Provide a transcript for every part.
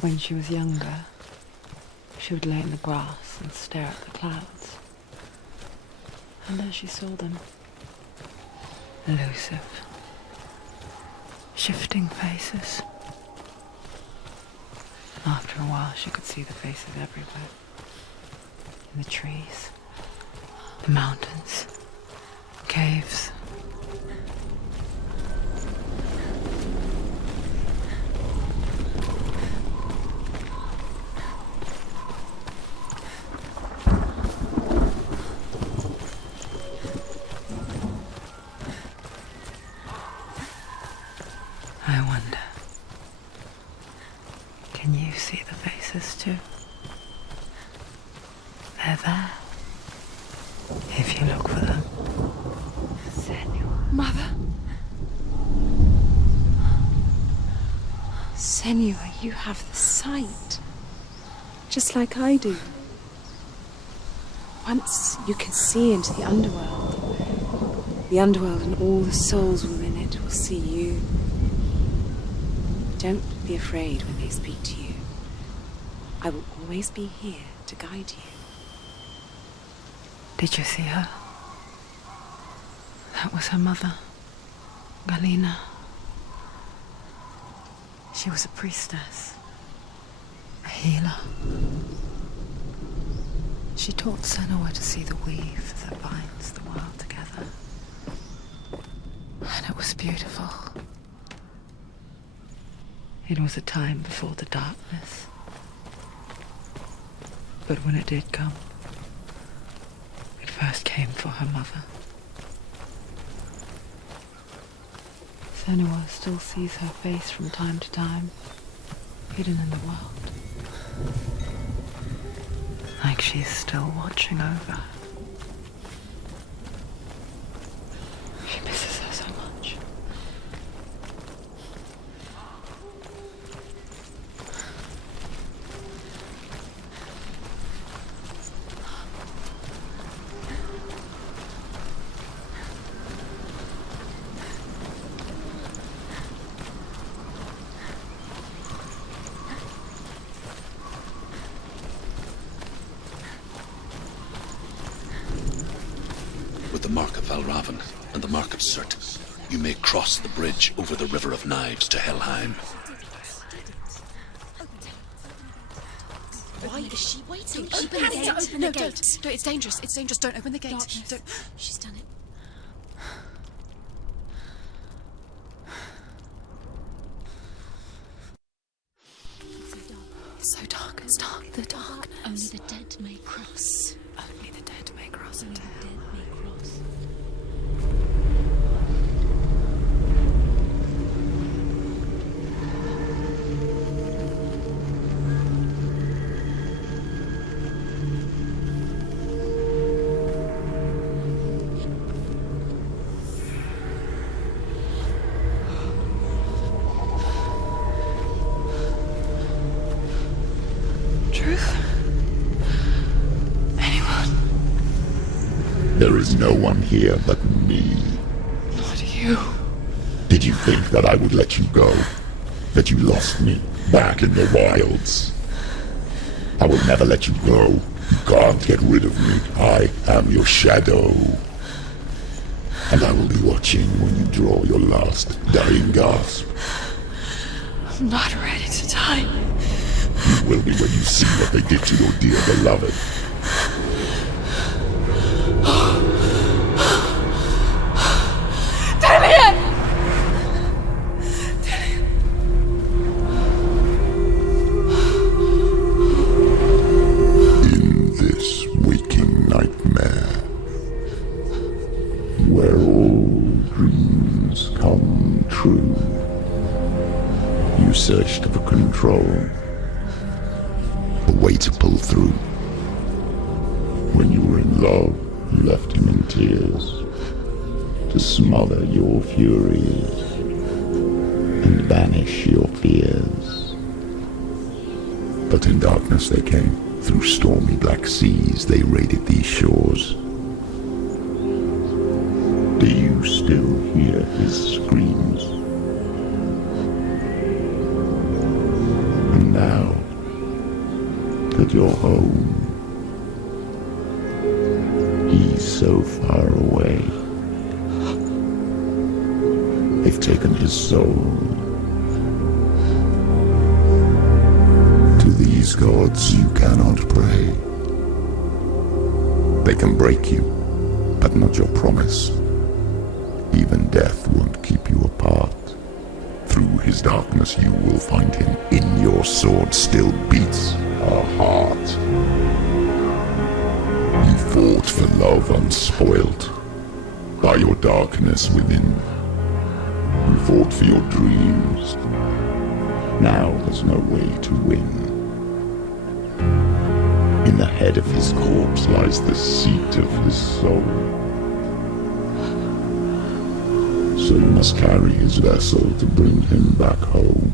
When she was younger, she would lay in the grass and stare at the clouds. And there she saw them. Elusive, shifting faces. After a while, she could see the faces everywhere. In the trees, the mountains, caves. I wonder, can you see the faces too? They're there, if you look for them. Senua. Mother? Senua, you have the sight. Just like I do. Once you can see into the underworld. The underworld and all the souls within it will see you. Don't be afraid when they speak to you. I will always be here to guide you. Did you see her? That was her mother, Galina. She was a priestess, a healer. She taught Senua to see the weave that binds the world together. And it was beautiful. It was a time before the darkness. But when it did come, it first came for her mother. Senua still sees her face from time to time, hidden in the world. Like she's still watching over her. She misses her so much. With the Mark of Valravan and the Mark of Surt, you may cross the bridge over the River of Knives to Helheim. Why is she waiting? Open the Has gate. to open No, the gate. don't. No, it's dangerous. It's dangerous. Don't open the gate. Darkness. Don't. She's done it. It's so dark. It's dark. The darkness. Only the dead may cross. Only the dead may cross Only into the hell. dead may cross. Truth? Anyone? There is no one here but me. Not you. Did you think that I would let you go? That you lost me back in the wilds? I will never let you go. You can't get rid of me. I am your shadow. And I will be watching when you draw your last dying gasp. I'm not ready to die. You will be when you see what they did to your dear beloved. In this waking nightmare, where all dreams come true, you searched for control, a way to pull through. When you were in love, you left him in tears, to smother your furies and banish your fears. But in darkness they came, through stormy black seas they raided these shores. Do you still hear his screams? And now taken his soul. To these gods you cannot pray. They can break you, but not your promise. Even death won't keep you apart. Through his darkness you will find him. In your sword still beats a heart. You fought for love unspoilt by your darkness within. You fought for your dreams. Now there's no way to win. In the head of his corpse lies the seat of his soul. So you must carry his vessel to bring him back home.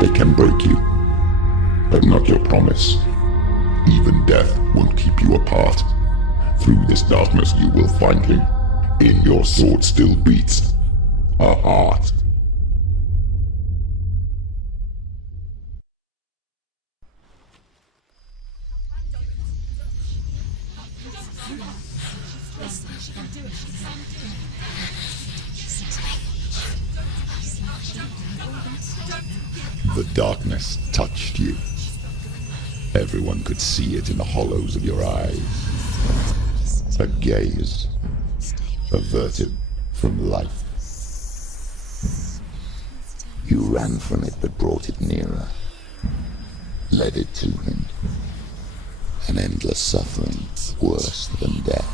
They can break you, but not your promise. Even death won't keep you apart. Through this darkness you will find him. In your sword still beats a heart. The darkness touched you. Everyone could see it in the hollows of your eyes. A gaze averted from life. You ran from it but brought it nearer. Led it to him. An endless suffering worse than death.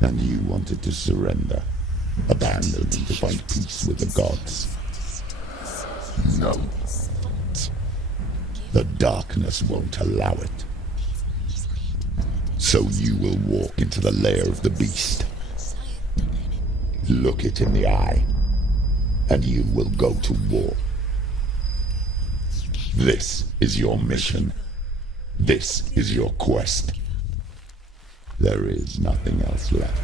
And you wanted to surrender, abandon and to find peace with the gods. No. The darkness won't allow it. So you will walk into the lair of the beast. Look it in the eye, and you will go to war. This is your mission. This is your quest. There is nothing else left.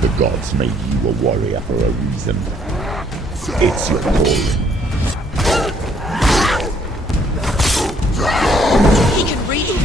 The gods made you a warrior for a reason. It's your calling. He can read.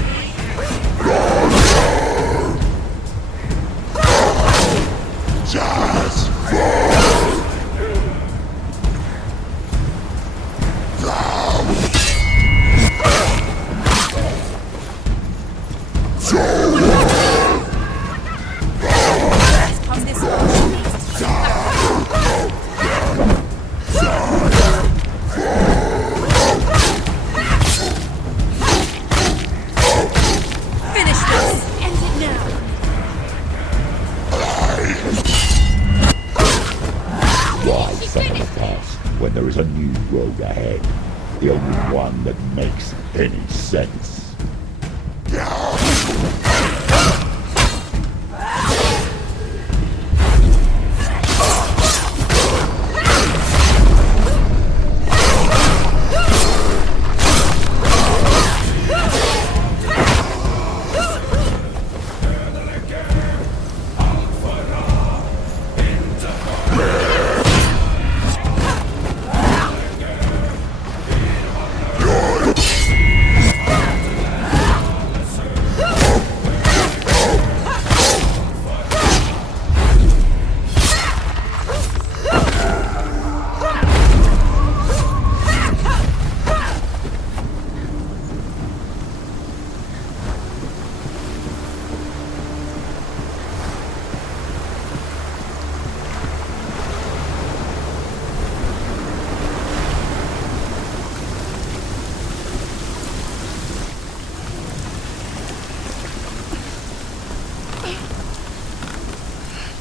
When there is a new road ahead, the only one that makes any sense.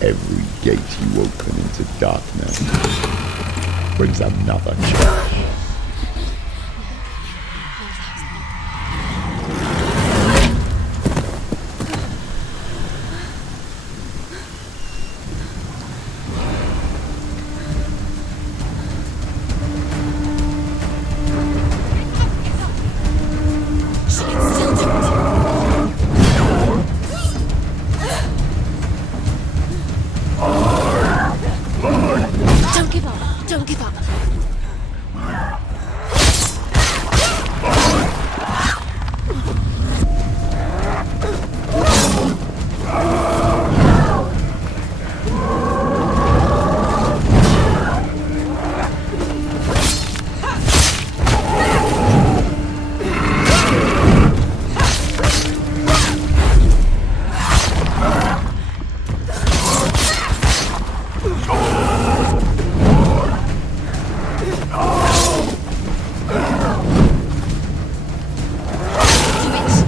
Every gate you open into darkness brings another change. Don't give up. Don't give up.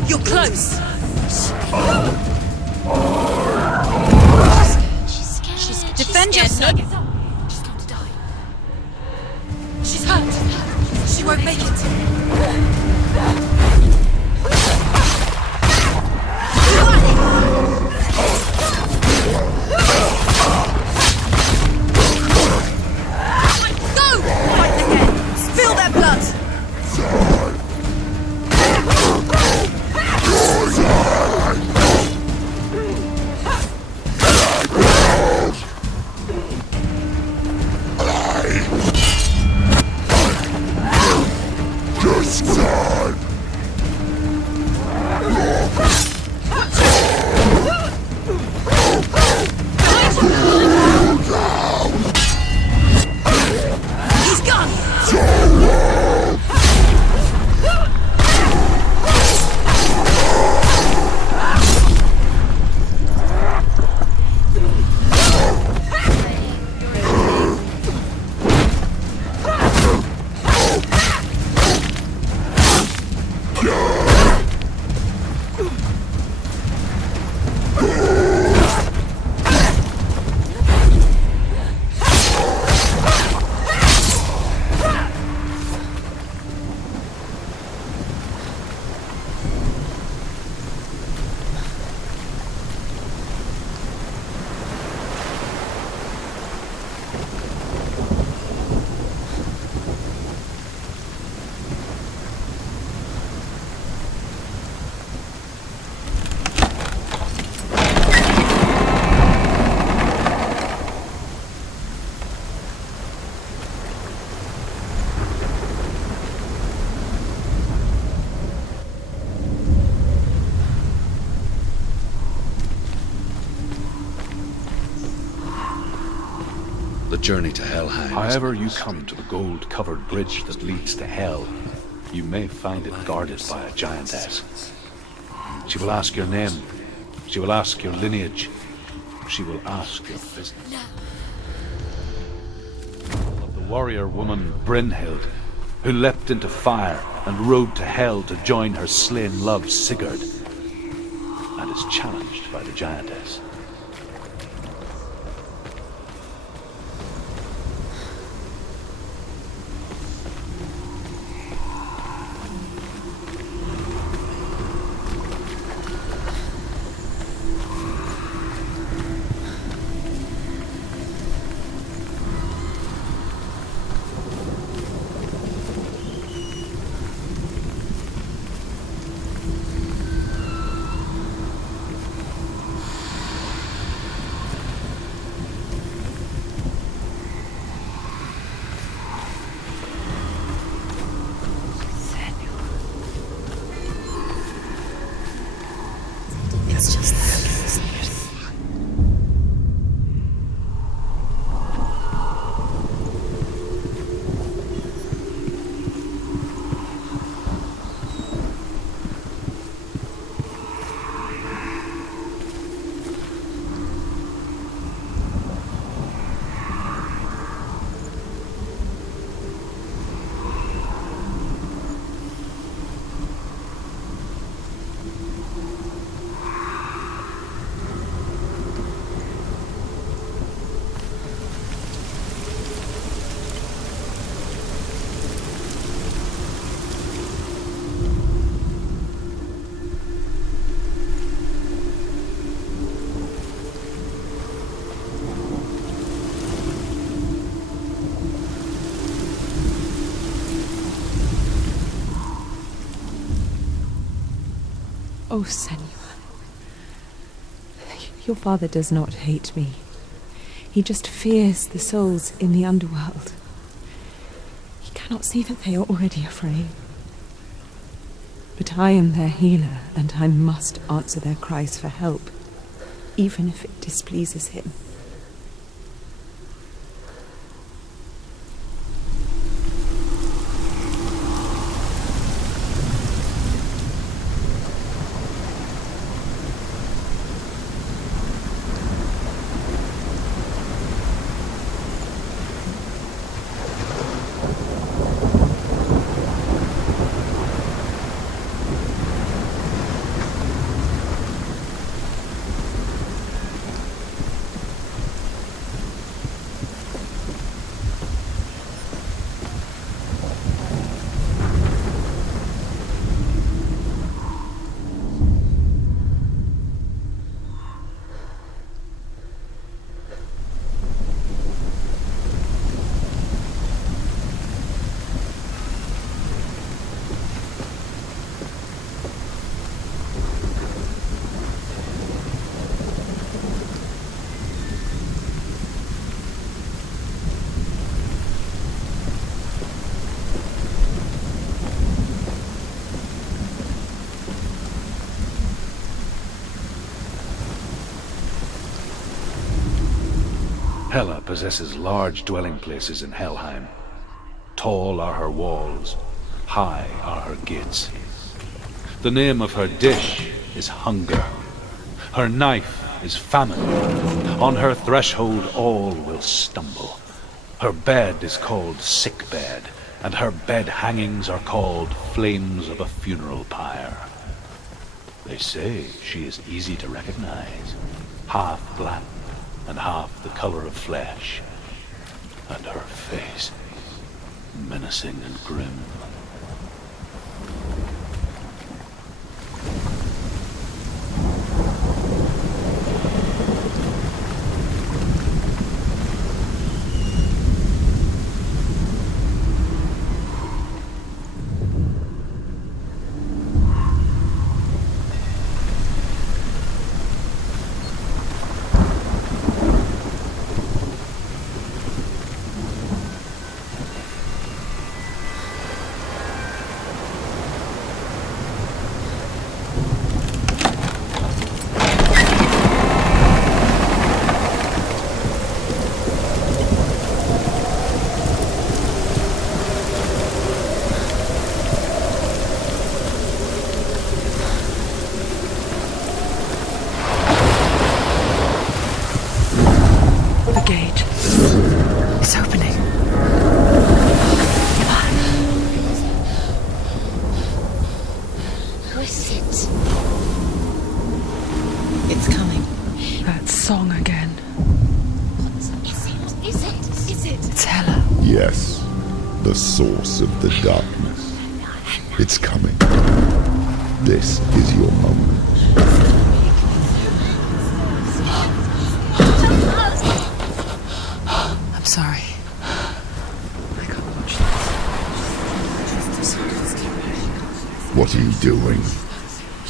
You're close. She's scared. Defend yourself. She's going to die. She's hurt. She won't make it. Go! Fight again. Spill their blood. He's gone! The journey to Helheim. However you come to the gold-covered bridge that leads to Hell, you may find it guarded by a giantess. She will ask your name. She will ask your lineage. She will ask your business. Of the warrior woman Brynhild, who leapt into fire and rode to Hell to join her slain love Sigurd, and is challenged by the giantess. It's just that. Oh, Senua. Your father does not hate me. He just fears the souls in the underworld. He cannot see that they are already afraid. But I am their healer, and I must answer their cries for help, even if it displeases him. Hela possesses large dwelling places in Helheim. Tall are her walls, high are her gates. The name of her dish is hunger. Her knife is famine. On her threshold all will stumble. Her bed is called sick bed, and her bed hangings are called flames of a funeral pyre. They say she is easy to recognize, half black and half the color of flesh, and her face menacing and grim. Yes, the source of the darkness. It's coming. This is your moment. I'm sorry. I can't watch this. What are you doing?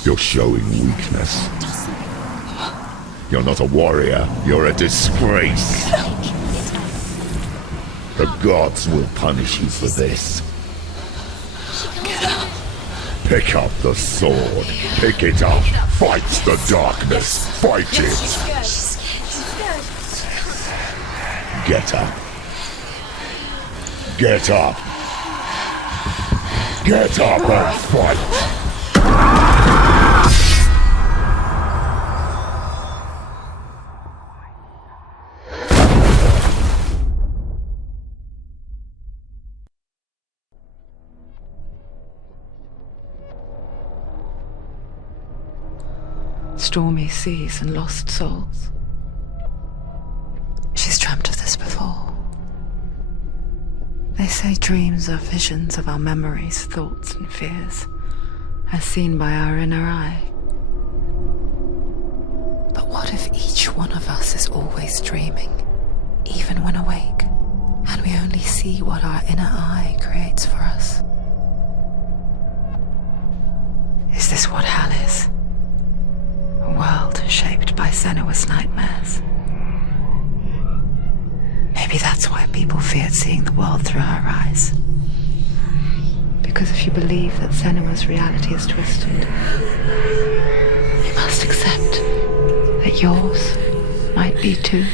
You're showing weakness. You're not a warrior. You're a disgrace. The gods will punish you for this. Pick up the sword. Pick it up. Fight the darkness. Fight it. Get up. Get up. Get up and fight. Stormy seas and lost souls. She's dreamt of this before. They say dreams are visions of our memories, thoughts and fears, as seen by our inner eye. But what if each one of us is always dreaming, even when awake, and we only see what our inner eye creates for us? Is this what hell is? by Senua's nightmares. Maybe that's why people feared seeing the world through her eyes. Because if you believe that Senua's reality is twisted, you must accept that yours might be too.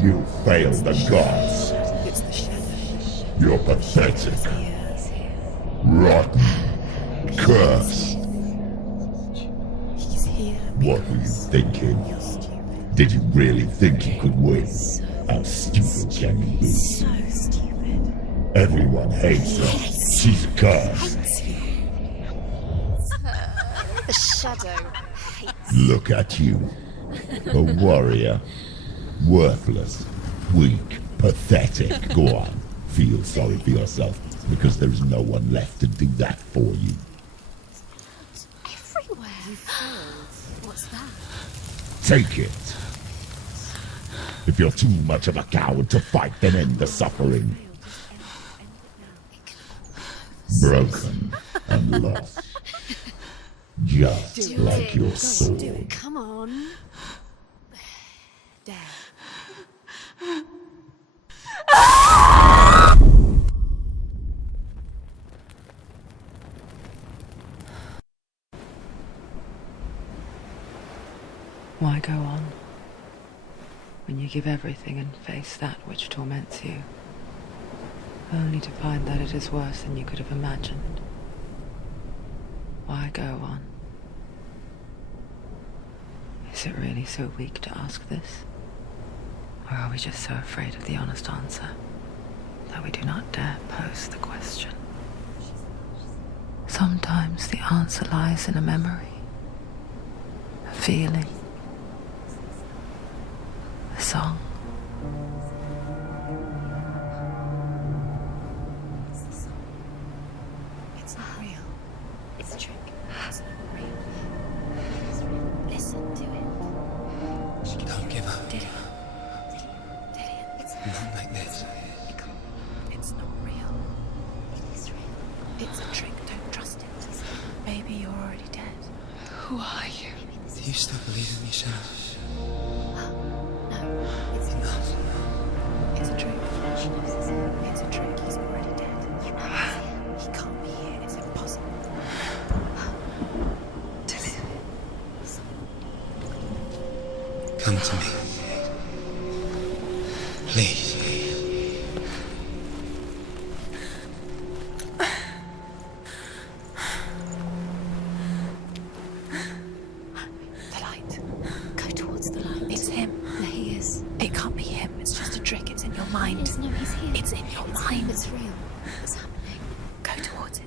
You failed the gods. You're pathetic. Rotten. Cursed. What were you thinking? Did you really think you could win? How stupid can you be? So stupid. Everyone hates her. She's cursed. The shadow hates. Look at you. A warrior. Worthless. Weak. Pathetic. Go on. Feel sorry for yourself, because there is no one left to do that for you. Everywhere. What's that? Take it. If you're too much of a coward to fight, then end the suffering. Broken and lost. Just like your soul. Come on. There. Why go on when you give everything and face that which torments you, only to find that it is worse than you could have imagined? Why go on? Is it really so weak to ask this? Or are we just so afraid of the honest answer that we do not dare pose the question? Sometimes the answer lies in a memory, a feeling, a song. It's not real. It's a trick. It's not real. It's real. Listen to it. She can Don't give up. Did it? It's Not like this. It's not real. It is real. It's a trick. Don't trust it. Maybe you're already dead. Who are you? Do you still believe in me, Shannon? No, it's enough. It's a trick. She knows this. It's a trick. He's already dead. You know he's here. He can't be here. It's impossible. Come to me. Please. The light. Go towards the light. It's him. There he is. It can't be him. It's just a trick. It's in your mind. No, he's here. It's in your mind. It's real. What's happening? Go towards it.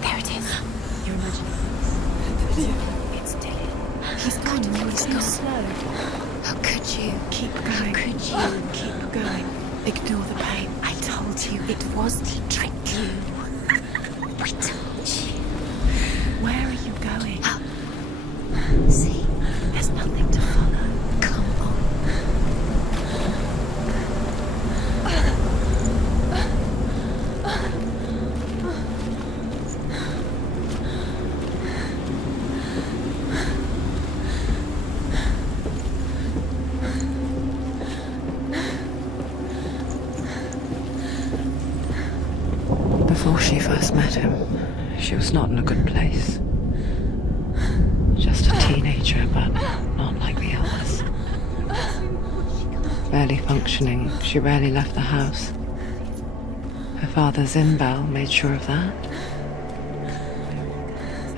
There it is. You're imagining it. It's Dylan. He's gone. He's gone. Slow. How could you? Keep going. How could you? Keep going. Ignore the pain. I told you it was to trick you. I told you. Where are you going? Up. See? There's nothing to follow. Come on. Before she first met him, she was not in a good place. Just a teenage creature, but not like the others. Barely functioning, she rarely left the house. Her father's in-bell made sure of that.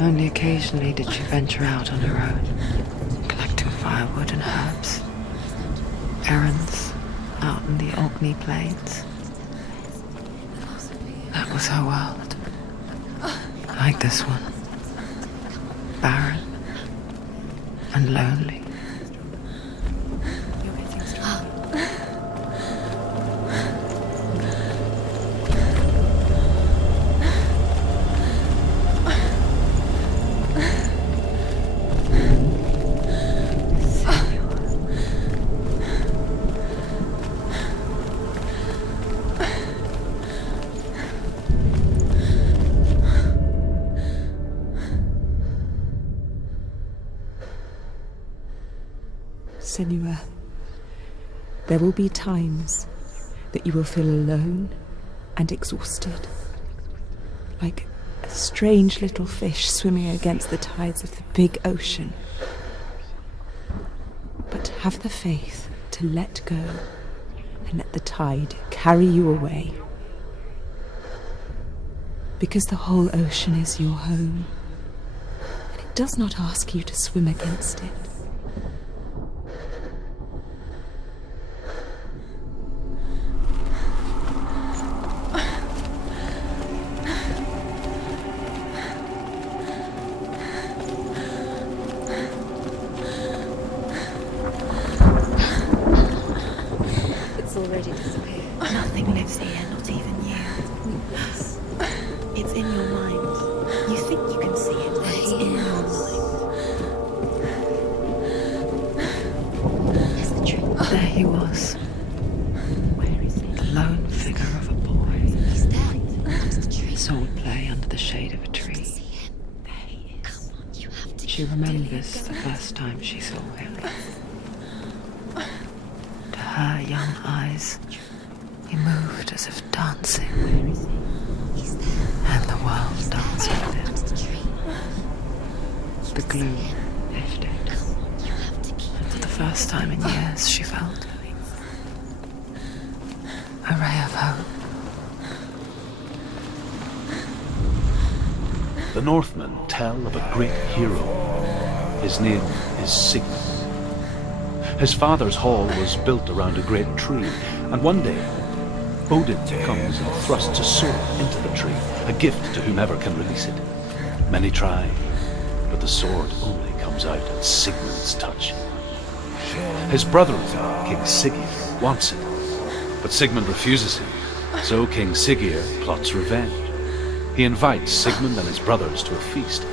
Only occasionally did she venture out on her own, collecting firewood and herbs. Errands out in the Orkney Plains. That was her world. Like this one. Barren and lonely. Senua, there will be times that you will feel alone and exhausted, like a strange little fish swimming against the tides of the big ocean. But have the faith to let go and let the tide carry you away. Because the whole ocean is your home, and it does not ask you to swim against it. Already disappeared. Nothing lives here, not even you. It's in your mind. You think you can see it, but it's in your mind. It's the truth. There he was. Where is it? The lone figure of a boy. He's there. That's the tree. Sword play under the shade of a tree. See him. There he is. Come on, you have to. She remembers the first time she saw him. To her young eyes, he moved as if dancing. Where is he? He's there. And the world danced with him. That's the tree. The gloom lifted. Come on, you have to keep. And for the first time in years, she felt a ray of hope. The Northmen tell of a great hero. His name is Sigmund. His father's hall was built around a great tree, and one day, Odin comes and thrusts a sword into the tree, a gift to whomever can release it. Many try, but the sword only comes out at Sigmund's touch. His brother-in-law, King Siggeir, wants it, but Sigmund refuses him, so King Siggeir plots revenge. He invites Sigmund and his brothers to a feast,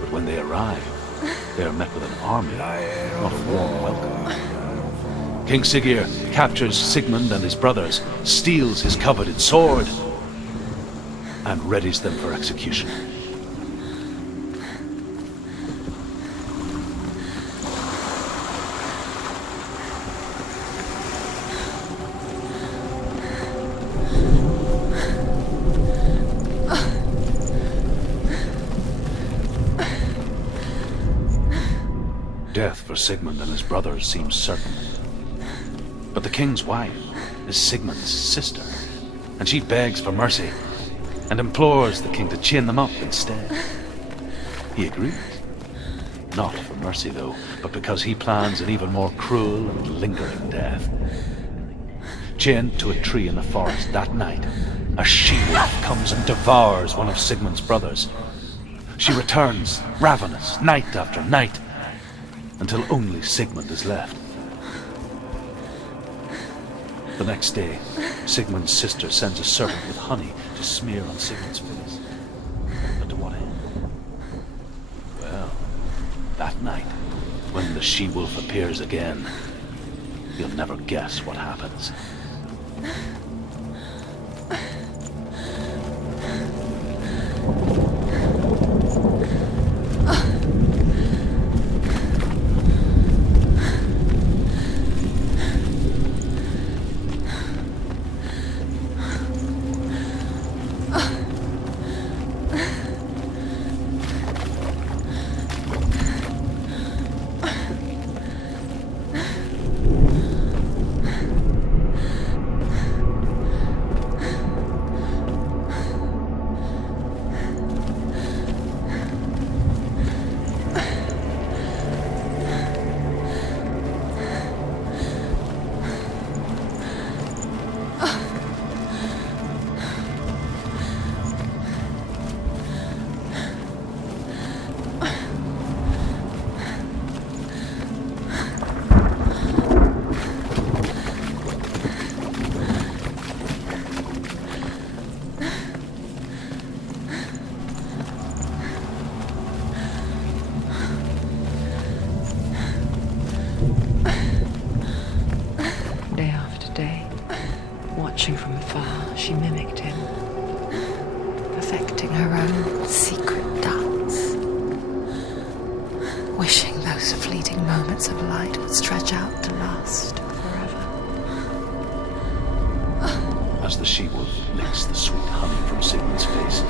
but when they arrive, they are met with an army, not a warm welcome. King Siggeir captures Sigmund and his brothers, steals his coveted sword, and readies them for execution. Death for Sigmund and his brothers seems certain. But the king's wife is Sigmund's sister, and she begs for mercy and implores the king to chain them up instead. He agrees. Not for mercy, though, but because he plans an even more cruel and lingering death. Chained to a tree in the forest that night, a she-wolf comes and devours one of Sigmund's brothers. She returns, ravenous, night after night, until only Sigmund is left. The next day, Sigmund's sister sends a servant with honey to smear on Sigmund's face. But to what end? Well, that night, when the she-wolf appears again, you'll never guess what happens. Watching from afar, she mimicked him, perfecting her own secret dance, wishing those fleeting moments of light would stretch out to last forever. As the she-wolf licks the sweet honey from Sigmund's face,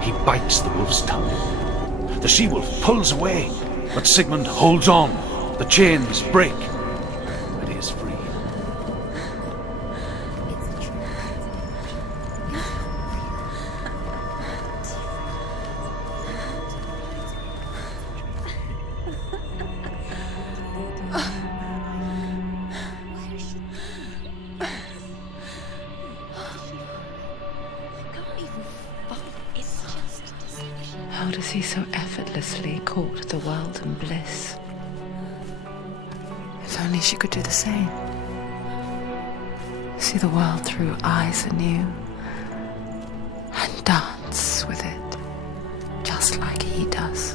he bites the wolf's tongue. The she-wolf pulls away, but Sigmund holds on. The chains break, and he is free. How does he so effortlessly court the world and bliss? If only she could do the same. See the world through eyes anew and dance with it, just like he does.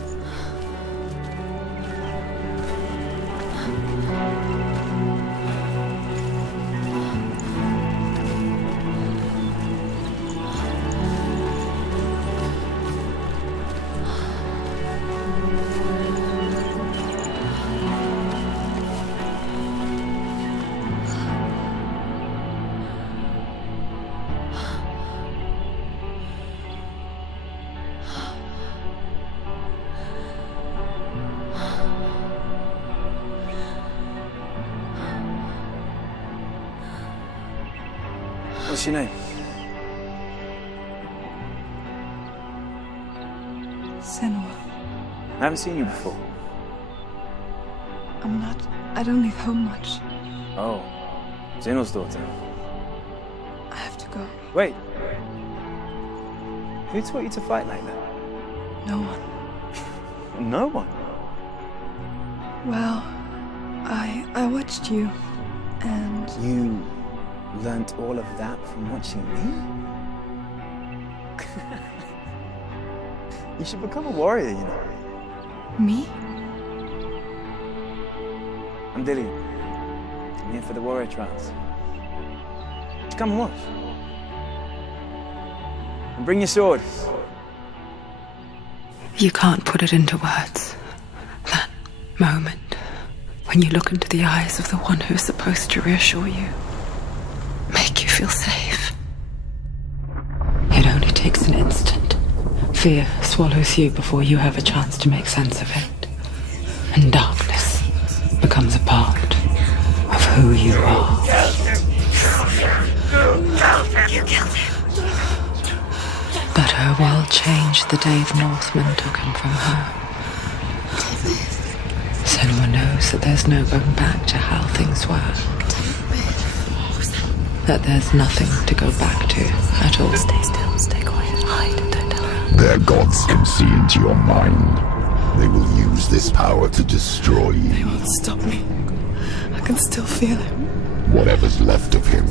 What's your name? Senua. I haven't seen you before. I don't leave home much. Oh, Zeno's daughter. I have to go. Wait. Who taught you to fight like that? No one. No one. Well, I watched you, and You learnt all of that from watching me? You should become a warrior, you know. me? I'm Dillian. I'm here for the warrior trials. Just come and watch. And bring your sword. You can't put it into words. That moment when you look into the eyes of the one who's supposed to reassure you, make you feel safe. It only takes an instant. Fear swallows you before you have a chance to make sense of it. And darkness becomes a part of who you are. You killed him. But her world changed the day the Northmen took him from her. Senua knows that there's no going back to how things were. That there's nothing to go back to at all. Stay still, stay quiet, hide, don't tell her. Their gods can see into your mind. They will use this power to destroy They you. won't stop me. I can still feel him. Whatever's left of him,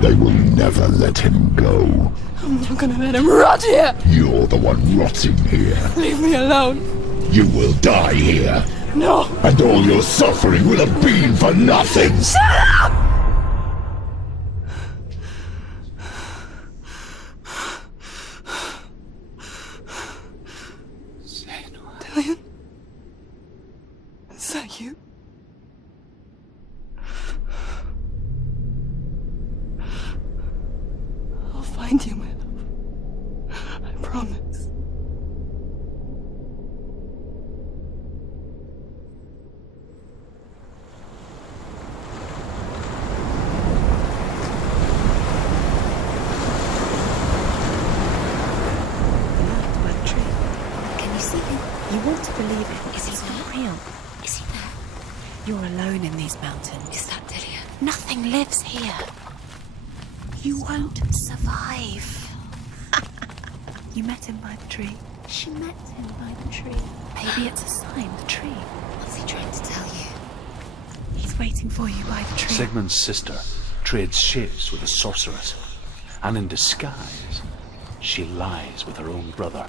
they will never let him go. I'm not gonna let him rot here. You're the one rotting here. Leave me alone. You will die here. No. And all your suffering will have been for nothing. Shut up! Dillian? Is that you? I'll find you, my love. I promise. Can you see him? You want to believe it. Is he not real? Is he there? You're alone in these mountains. Is that Dillian? Nothing lives here. You won't survive. You met him by the tree. She met him by the tree. Maybe it's a sign, the tree. What's he trying to tell you? He's waiting for you by the tree. Sigmund's sister trades shapes with a sorceress, and in disguise, she lies with her own brother.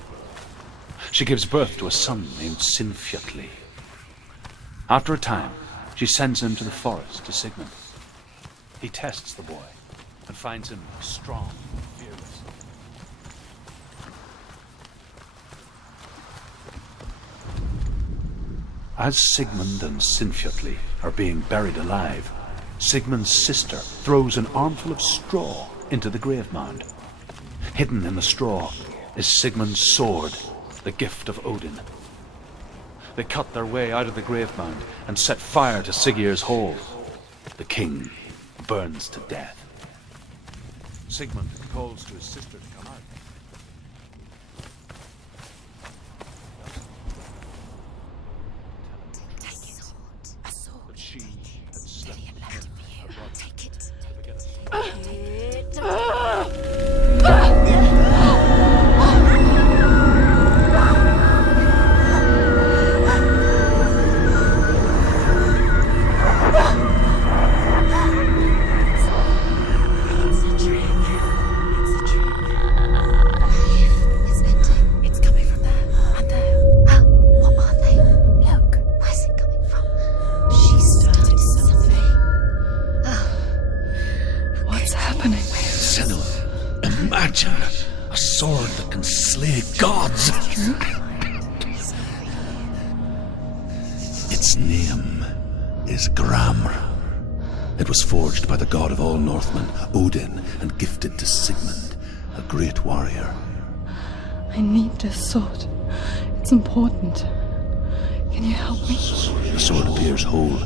She gives birth to a son named Sinfjotli. After a time, she sends him to the forest to Sigmund. He tests the boy and finds him strong and fearless. As Sigmund and Sinfjotli are being buried alive, Sigmund's sister throws an armful of straw into the grave mound. Hidden in the straw is Sigmund's sword, the gift of Odin. They cut their way out of the grave mound and set fire to Siggeir's hall. The king burns to death. Sigmund calls to his sister to come out. Take it. A sword. But she had slept. Lillian left it for you. Take it. It's coming from there and there. Oh, what are they? Look, where's it coming from? She started something. What's happening? Senua, imagine a sword that can slay gods. Its name is Gramr. It was forged by the god of all Northmen, Odin, and gifted to Sigmund, a great warrior. I need this sword. It's important. Can you help me? The sword appears whole,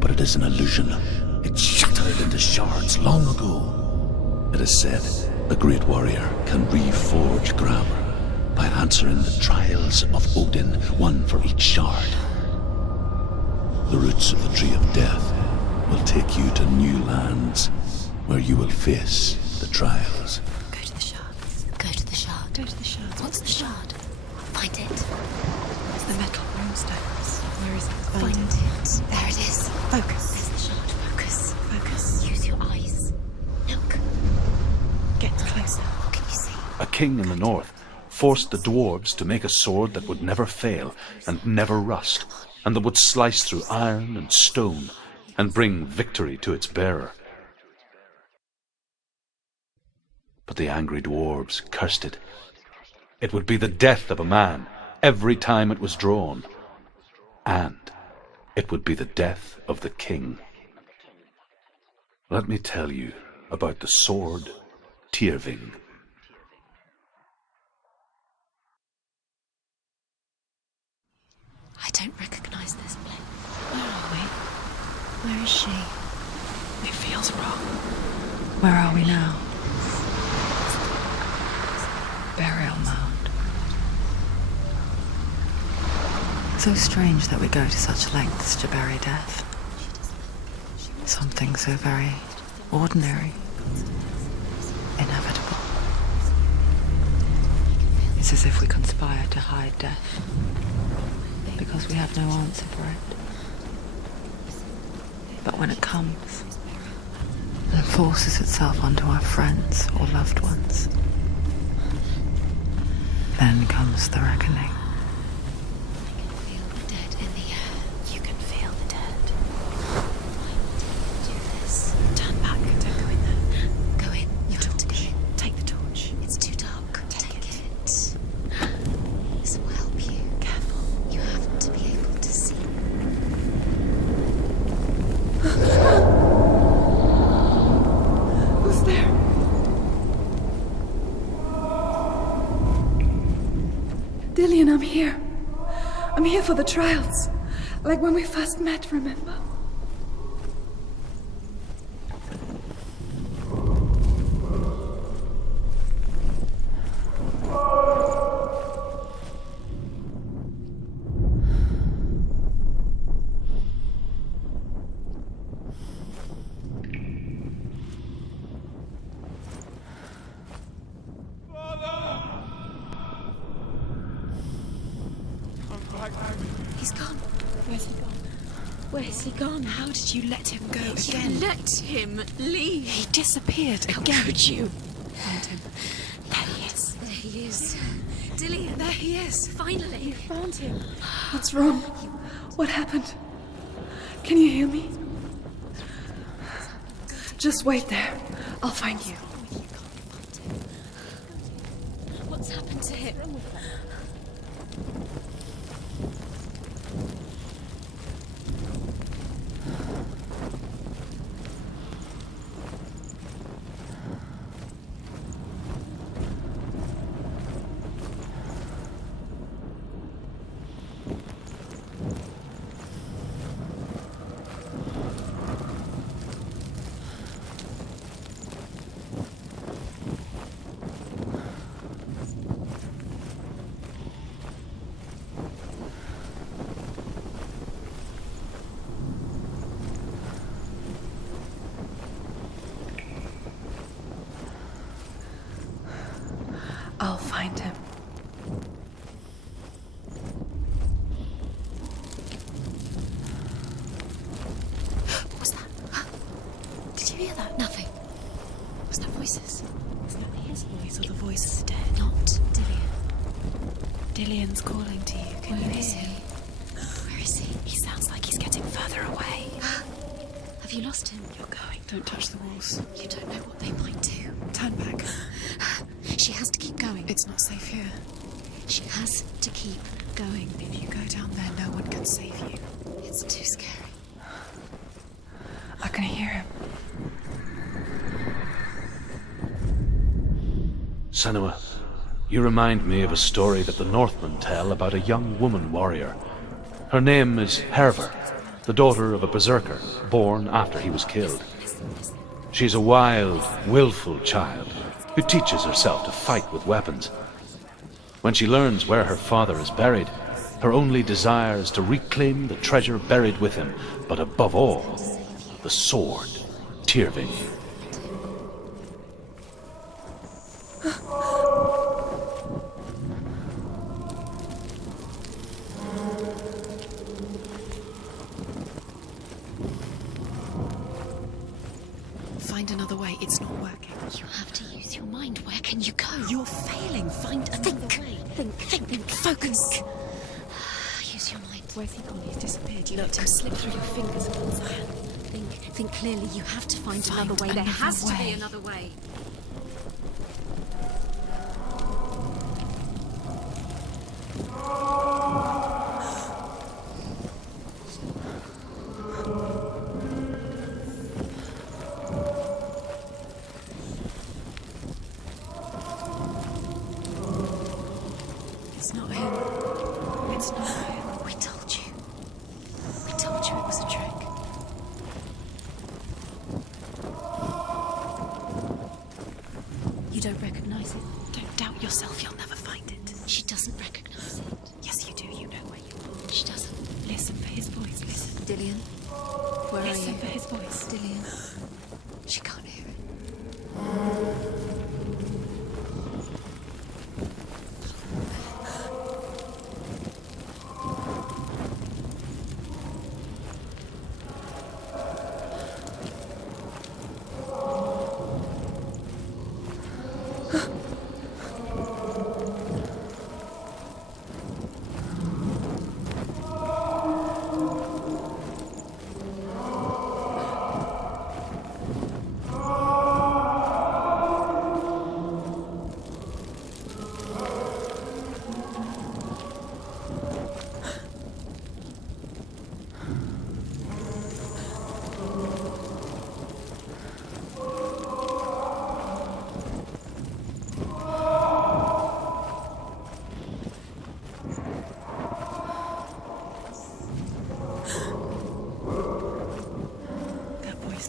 but it is an illusion. It shattered into shards long ago. It is said a great warrior can reforge Gramr by answering the trials of Odin, one for each shard. The roots of the Tree of Death will take you to new lands where you will face the trials. Go to the shard. Go to the shard. Go to the shard. What's the shard? Find it. It's the metal runestones. Where is it? Find it. There it is. Focus. There's the shard. Focus. Use your eyes. Look. Get closer. What can you see? A king in the north forced the dwarves to make a sword that would never fail and never rust, and that would slice through iron and stone and bring victory to its bearer. But the angry dwarves cursed it. It would be the death of a man every time it was drawn, and it would be the death of the king. Let me tell you about the sword Tyrving. I don't recognize this place. Where are we? Where is she? It feels wrong. Where are we now? Burial mound. So strange that we go to such lengths to bury death. Something so very ordinary, inevitable. It's as if we conspire to hide death, because we have no answer for it. But when it comes and forces itself onto our friends or loved ones, then comes the reckoning. Feel the dead in the air. You can feel the dead. Do this. Turn back. Don't go in there. Go in. You have to go in. Take the torch. It's too dark. Take it. This will help you. Careful. You have to be able to see. Who's there? Dillian, I'm here. I'm here for the trials. Like when we first met, remember? He's gone. Where's he gone? Where's he gone? How did you let him go You again? let him leave. He disappeared How again. could you? Found him. There he is. There he is. Dillian, there he is. Finally. Found him. What's wrong? What happened? Can you hear me? Just wait there. I'll find you. What's happened to him? I'll find him. What was that? Did you hear that? Nothing. Was that voices? Is that his voice or the voice dead? Not Dillian. Dillian's calling to you. Can you Where is hear? he? Where is he? He sounds like he's getting further away. Have you lost him? You're going. Don't touch the walls. You don't know what they might do. Turn back. She has to keep going. It's not safe here. She has to keep going. If you go down there, no one can save you. It's too scary. I can hear him. Senua, you remind me of a story that the Northmen tell about a young woman warrior. Her name is Herver, the daughter of a berserker, born after he was killed. She's a wild, willful child who teaches herself to fight with weapons. When she learns where her father is buried, her only desire is to reclaim the treasure buried with him, but above all, the sword, Tyrving. Find another way. It's not working. You have to use your mind. Where can you go? You're failing. Find another way. Think. Focus. Use your mind. Where's he gone? He's disappeared. Look, slip through your fingers and hold fire. Think clearly. You have to find another way. There another has to way. be another way. It's not him. It's not him. We told you. We told you it was a trick. You don't recognize it. Don't doubt yourself. You'll never find it. She doesn't recognize it. Yes, you do. You know where you are. She doesn't. Listen for his voice. Listen. Dillian, where are Listen you? for his voice. Dillian. She can't hear it.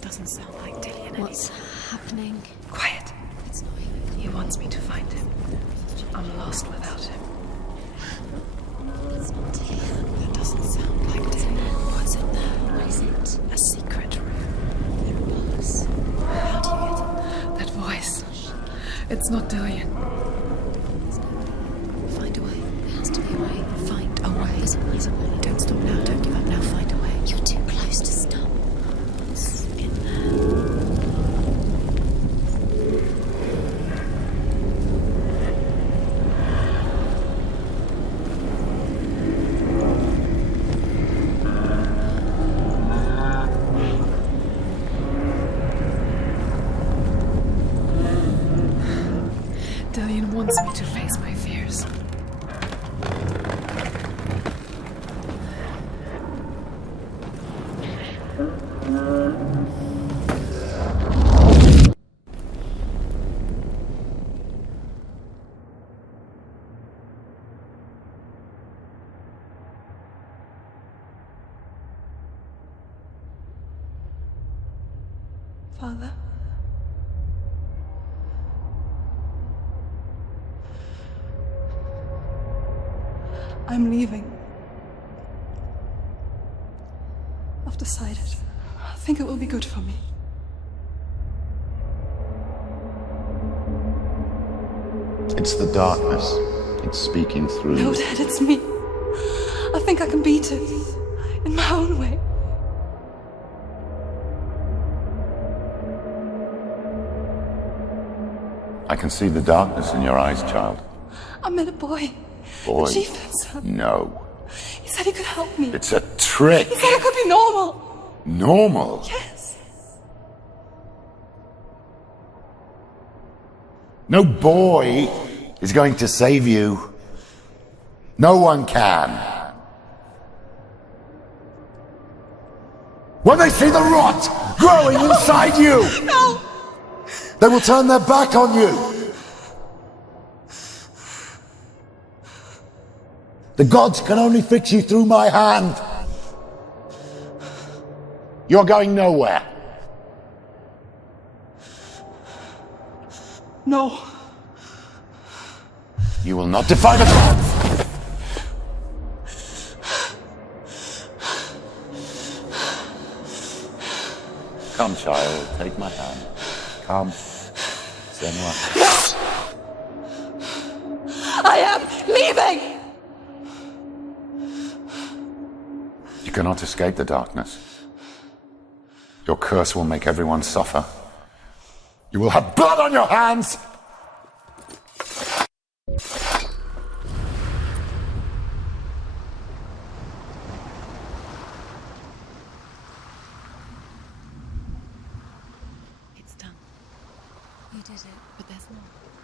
Doesn't sound like Dillian. What's happening? Quiet. It's not him. He wants me to find him. I'm lost without him. It's not Dillian. That doesn't sound like Dillian. What's in there? What is it? A secret room. Boss. How do you get that voice? It's not Dillian. Find a way. There has to be a way. Find a way. There's a way. Don't stop now. Don't give up now. Find a way. You're too close to stop. What's in there? wants me to face my fears. Father? I'm leaving. I've decided. I think it will be good for me. It's the darkness. It's speaking through No, you. Dad, it's me. I think I can beat it. In my own way. I can see the darkness in your eyes, child. I met a boy. Boy. The chieftain's son. No. He said he could help me. It's a trick. He said I could be normal. Normal? Yes. No boy is going to save you. No one can. When they see the rot growing inside you, No! they will turn their back on you. The gods can only fix you through my hand. You're going nowhere. No. You will not defy the gods. Come, child, take my hand. Come. Senua. I am leaving! You cannot escape the darkness. Your curse will make everyone suffer. You will have blood on your hands! It's done. You did it, but there's more.